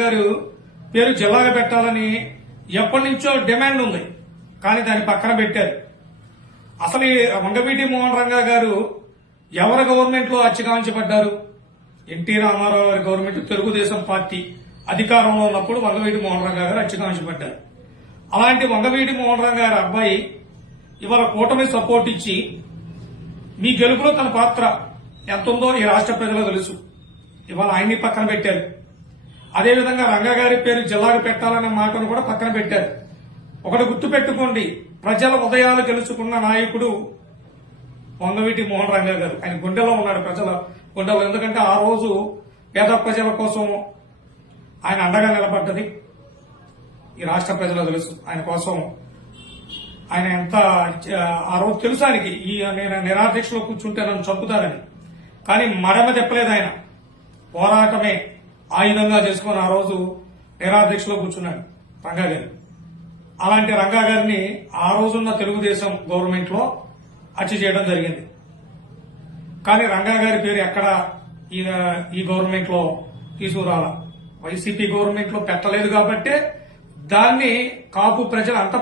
గారు పేరు జిల్లాగా పెట్టాలని ఎప్పటి నుంచో డిమాండ్ ఉంది. కానీ దాన్ని పక్కన పెట్టారు. అసలు ఈ వంగవీటి మోహన్ రంగా గారు ఎవరి గవర్నమెంట్ లో అచ్చిగాంచబడ్డారు? ఎన్టీ రామారావు గారి గవర్నమెంట్, తెలుగుదేశం పార్టీ అధికారంలో ఉన్నప్పుడు వంగవీటి మోహన్ రంగా గారు అచ్చిగాంచబడ్డారు. అలాంటి వంగవీటి మోహన్ రంగా గారి అబ్బాయి ఇవాళ కూటమి సపోర్ట్ ఇచ్చి మీ గెలుపులో తన పాత్ర ఎంత ఉందో ఈ రాష్ట్ర ప్రజలకు తెలుసు. ఇవాళ ఆయన్ని పక్కన పెట్టారు. అదేవిధంగా రంగా గారి పేరు జిల్లాకు పెట్టాలనే మాటను కూడా పక్కన పెట్టారు. ఒకటి గుర్తు పెట్టుకోండి, ప్రజల ఉదయాలు గెలుచుకున్న నాయకుడు వంగవీటి మోహన్ రంగా గారు. ఆయన గుండెలో ఉన్నాడు, ప్రజల గుండెలో. ఎందుకంటే ఆ రోజు పేద ప్రజల కోసం ఆయన అండగా నిలబడ్డది ఈ రాష్ట్ర ప్రజలకు తెలుసు. ఆయన కోసం ఆయన ఎంత ఆ రోజు తెలుసు ఆయనకి, నేను నిరాదీక్షలో కూర్చుంటే నన్ను చంపుతారని. కానీ మడమ తెప్పలేదు ఆయన. పోరాటమే ఆయుధంగా చేసుకుని ఆ రోజు నిరాదీక్షలో కూర్చున్నాడు రంగా గారు. అలాంటి రంగా గారిని ఆ రోజున్న తెలుగుదేశం గవర్నమెంట్ లో హత్య చేయడం జరిగింది. కానీ రంగా గారి పేరు ఎక్కడ ఈ గవర్నమెంట్ లో తీసుకురాల. వైసీపీ గవర్నమెంట్ లో పెట్టలేదు కాబట్టే దాన్ని కాపు ప్రజలు అంత